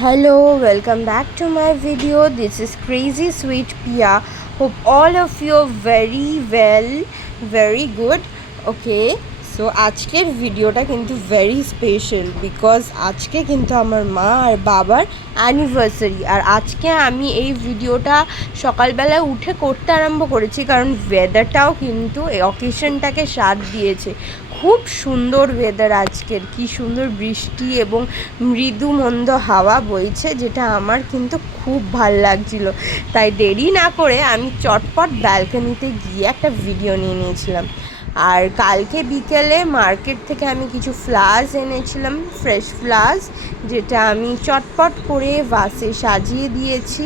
Hello, welcome back to my video. This is Crazy Sweet Pia. Hope all of you are very well, very good. Okay, so আজকের ভিডিওটা কিন্তু very special because আজকে কিন্তু আমার মা আর বাবার anniversary. আর আজকে আমি এই ভিডিওটা সকালবেলা উঠে করতে আরম্ভ করেছি কারণ ওয়েদারটাও কিন্তু এই অকেশনটাকে সাথ দিয়েছে। খুব সুন্দর ওয়েদার আজকের, কি সুন্দর বৃষ্টি এবং মৃদু মন্দ হাওয়া বইছে, যেটা আমার কিন্তু খুব ভাল লাগছিল। তাই দেরি না করে আমি চটপট ব্যালকনিতে গিয়ে একটা ভিডিও নিয়ে নিয়েছিলাম। আর কালকে বিকেলে মার্কেট থেকে আমি কিছু ফ্লাওয়ার্স এনেছিলাম, ফ্রেশ ফ্লাওয়ার্স, যেটা আমি চটপট করে ভাসে সাজিয়ে দিয়েছি।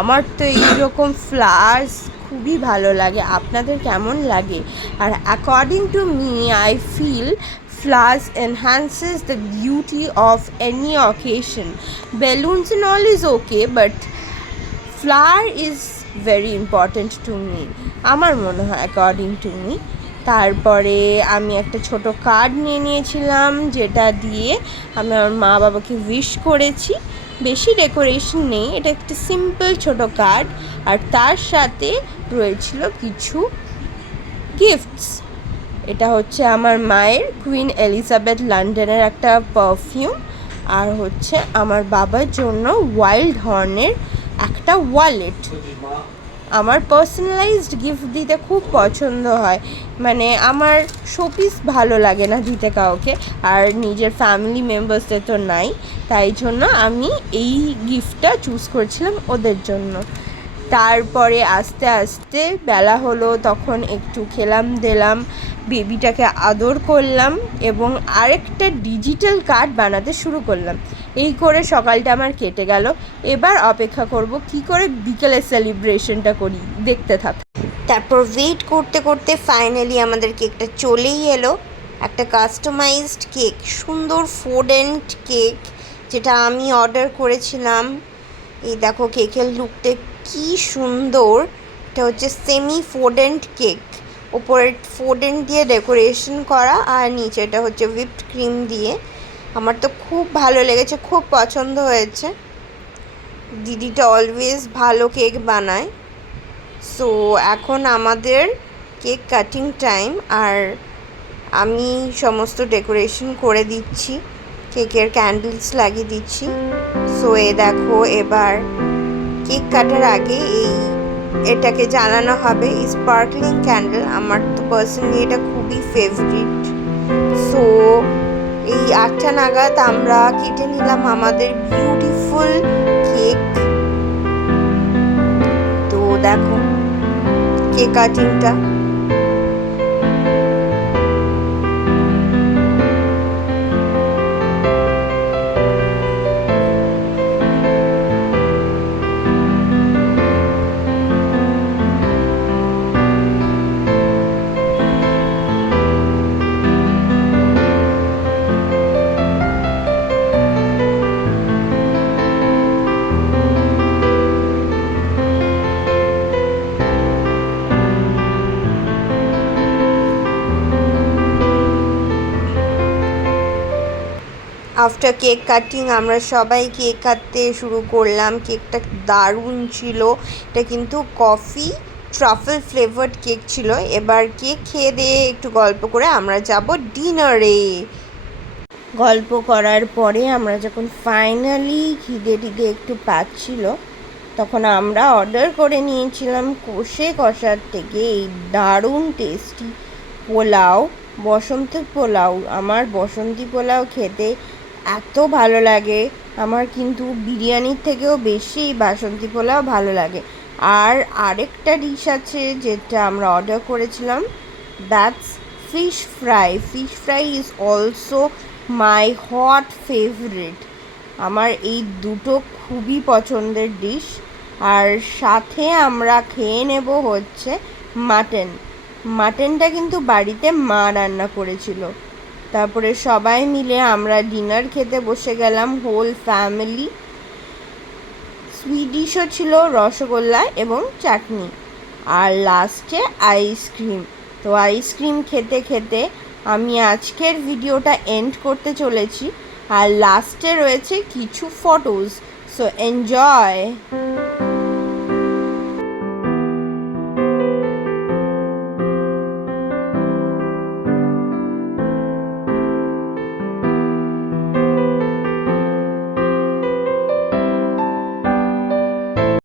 আমার তো এইরকম ফ্লাওয়ার্স খুবই ভালো লাগে, আপনাদের কেমন লাগে? আর according to me I feel flowers enhances the beauty of any occasion. Balloons and all is okay, but flower is very important to me, আমার মনে হয় অ্যাকর্ডিং টু মি। তারপরে আমি একটা ছোট কার্ড নিয়ে নিয়েছিলাম, যেটা দিয়ে আমি আমার মা বাবাকে উইশ করেছি। বেশি ডেকোরেশন নেই, এটা একটা সিম্পল ছোট কার্ড। আর তার সাথে রয়েছিল কিছু গিফটস। এটা হচ্ছে আমার মায়ের কুইন এলিজাবেথ লন্ডনের একটা পারফিউম, আর হচ্ছে আমার বাবার জন্য ওয়াইল্ড হর্নের একটা ওয়ালেট। আমার পার্সোনালাইজড গিফট দিতে খুব পছন্দ হয়, মানে আমার শোপিস ভালো লাগে না দিতে কাউকে, আর নিজের ফ্যামিলি মেম্বার্সদের তো নাই, তাই জন্য আমি এই গিফটটা চুজ করেছিলাম ওদের জন্য। তারপরে আস্তে আস্তে বেলা হলো, তখন একটু খেলাম দিলাম, বেবিটাকে আদর করলাম এবং আরেকটা ডিজিটাল কার্ড বানাতে শুরু করলাম। এই করে সকালটা আমার কেটে গেল। এবার অপেক্ষা করব কি করে বিকেলে সেলিব্রেশনটা করি, দেখতে থাক। তারপর ওয়েট করতে করতে ফাইনালি আমাদের কেকটা চলেই এলো। একটা কাস্টমাইজড কেক, সুন্দর ফোডেন্ট কেক, যেটা আমি অর্ডার করেছিলাম। এই দেখো কেকের লুকটা কি সুন্দর। এটা হচ্ছে সেমি ফোডেন্ট কেক, ওপরে ফোডেন্ট দিয়ে ডেকোরেশন করা, আর নিচেটা হচ্ছে হুইপড ক্রিম দিয়ে। আমার তো খুব ভালো লেগেছে, খুব পছন্দ হয়েছে। দিদিটা অলওয়েজ ভালো কেক বানায়। সো এখন আমাদের কেক কাটিং টাইম, আর আমি সমস্ত ডেকোরেশন করে দিচ্ছি, কেকের ক্যান্ডেলস লাগিয়ে দিচ্ছি। সো এ দেখো, এবার কেক কাটার আগে এটাকে জ্বালানো হবে, স্পার্কলিং ক্যান্ডেল। আমার তো পার্সোনালি এটা খুবই ফেভারিট। সো এই 8টা নাগাদ আমরা কেটে নিলাম আমাদের বিউটিফুল কেক। তো দেখো কেক কাটিংটা। আফটার কেক কাটিং আমরা সবাই কেক কাটতে শুরু করলাম। কেকটা দারুণ ছিল। এটা কিন্তু কফি ট্রাফেল ফ্লেভার্ড কেক ছিল। এবার কেক খেয়ে দিয়ে একটু গল্প করে আমরা যাব ডিনারে। গল্প করার পরে আমরা যখন ফাইনালি খিদে একটু পাচ্ছিল, তখন আমরা অর্ডার করে নিয়েছিলাম কষার থেকে এই দারুণ টেস্টি পোলাও, বসন্তি পোলাও। আমার বসন্তি পোলাও খেতে এত ভালো লাগে, আমার কিন্তু বিরিয়ানির থেকেও বেশি বাসন্তী পোলাও ভালো লাগে। আর আরেকটা ডিশ আছে যেটা আমরা অর্ডার করেছিলাম, that's fish fry. Fish fry is also my hot favourite. আমার এই দুটো খুবই পছন্দের ডিশ। আর সাথে আমরা খেয়ে নেব হচ্ছে মাটন। মাটনটা কিন্তু বাড়িতে মা রান্না করেছিল। তারপরে সবাই মিলে আমরা ডিনার খেতে বসে গেলাম, হোল ফ্যামিলি। সুইট ডিশও ছিল, রসগোল্লা এবং চাটনি, আর লাস্টে আইসক্রিম। তো আইসক্রিম খেতে খেতে আমি আজকের ভিডিওটা এন্ড করতে চলেছি। আর লাস্টে রয়েছে কিছু ফটোজ, সো এনজয়।